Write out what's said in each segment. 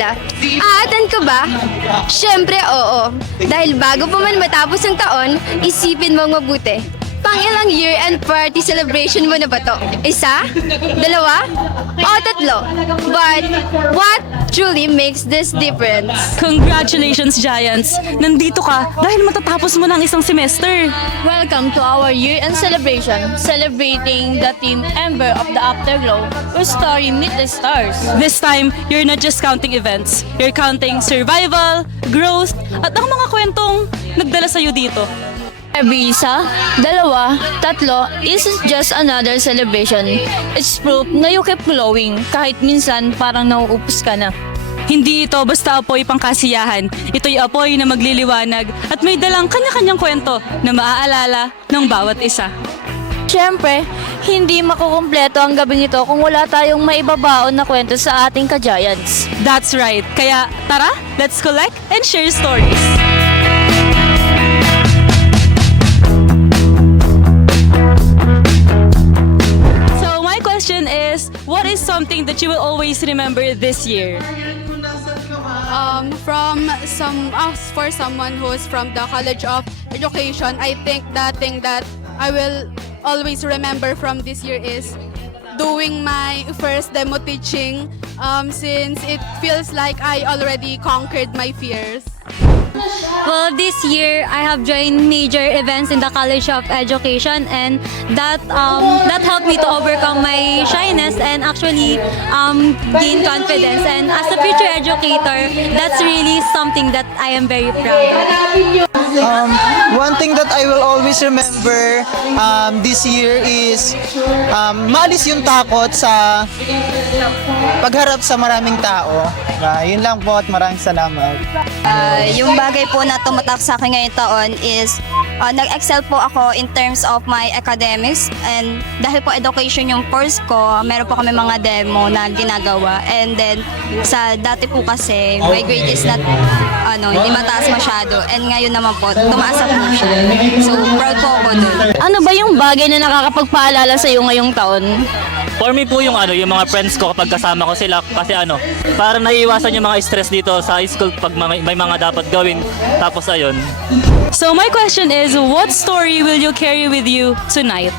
pala, a-attend ka ba? Siyempre, oo. Dahil bago pa man matapos ang taon, isipin mong mabuti. Pang-ilang year-end party celebration mo na ba to? Isa? Dalawa? O tatlo? But what truly makes this difference? Congratulations, Giants! Nandito ka dahil matatapos mo ng isang semester. Welcome to our year-end celebration, celebrating the team Ember of the Afterglow, whose story meet the stars. This time, you're not just counting events. You're counting survival, growth, at ang mga kwentong nagdala sa'yo dito. Every isa, dalawa, tatlo isn't just another celebration. It's proof na you keep glowing kahit minsan parang nauupos ka na. Hindi ito basta apoy pangkasiyahan. Ito'y apoy na magliliwanag at may dalang kanya-kanyang kwento na maaalala ng bawat isa. Siyempre, hindi makukumpleto ang gabing ito kung wala tayong maibabaon na kwento sa ating ka-Giants. That's right. Kaya tara, let's collect and share stories. Question is, what is something that you will always remember this year? For someone who's from the College of Education, I think the thing that I will always remember from this year is doing my first demo teaching, since it feels like I already conquered my fears. Well, this year I have joined major events in the College of Education, and that helped me to overcome my shyness and actually gain confidence. And as a future educator, that's really something that I am very proud of. One thing that I will always remember this year is maalis yung takot sa pagharap sa maraming tao. Yun lang po at maraming salamat. Yung bagay po na tumatak sa akin ngayong taon is nag-excel po ako in terms of my academics, and dahil po education yung course ko, meron po kami mga demo na ginagawa, and then sa dati po kasi my grade is not hindi mataas masyado, and ngayon naman po tumaas na po siya, so proud po ako dun. Ano ba yung bagay na nakakapagpaalala sa iyo ngayong taon? For me po yung mga friends ko kapag kasama ko sila kasi parang naiiwasan yung mga stress dito sa school pag may mga dapat gawin. Tapos ayun. So my question is, what story will you carry with you tonight?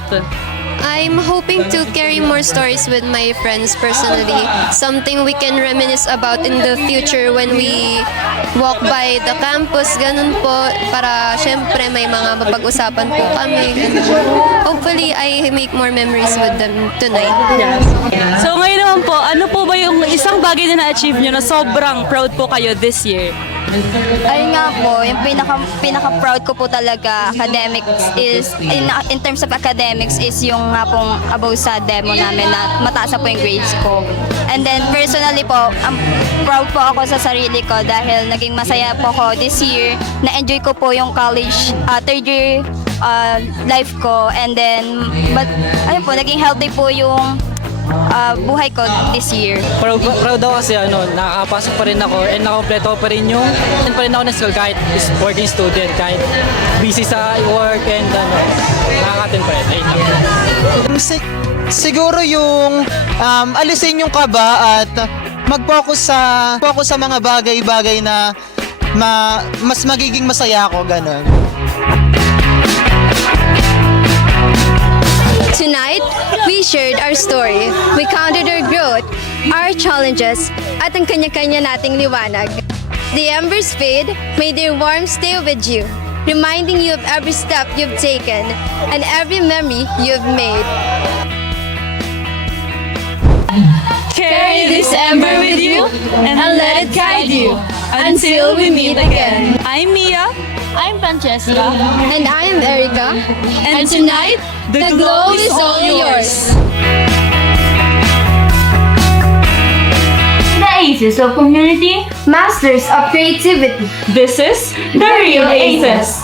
I'm hoping to carry more stories with my friends personally. Something we can reminisce about in the future when we walk by the campus. Ganun po. Para syempre may mga mapag-usapan po kami. Hopefully, I make more memories with them tonight. So ngayon naman po, ano po ba yung isang bagay na na-achieve nyo na sobrang proud po kayo this year? Ayun nga po, yung pinaka-proud ko po talaga academics is, in terms of academics, is yung nga pong above sa demo namin na mataas na po yung grades ko. And then personally po, proud po ako sa sarili ko dahil naging masaya po ako this year. Na-enjoy ko po yung college, third year life ko. And then, ayun po, naging healthy po yung buhay ko this year. Proud ako kasi nakakapasok pa rin ako and nakakompleto ko pa rin ako ng school kahit working student, kahit busy sa work and nakaka-attend pa rin. Siguro yung alisin yung kaba at mag-focus sa mga bagay-bagay na mas magiging masaya ako, ganun. Tonight, we shared our story. We counted our growth, our challenges, at ang kanya-kanya nating liwanag. The embers fade, may their warmth stay with you, reminding you of every step you've taken and every memory you've made. Carry this ember with you and let it guide you until we meet again. I'm Mia. I'm Francesca. And I am Erica. And tonight, the glow is all yours. The Aces of Community, Masters of Creativity. This is The Real Aces.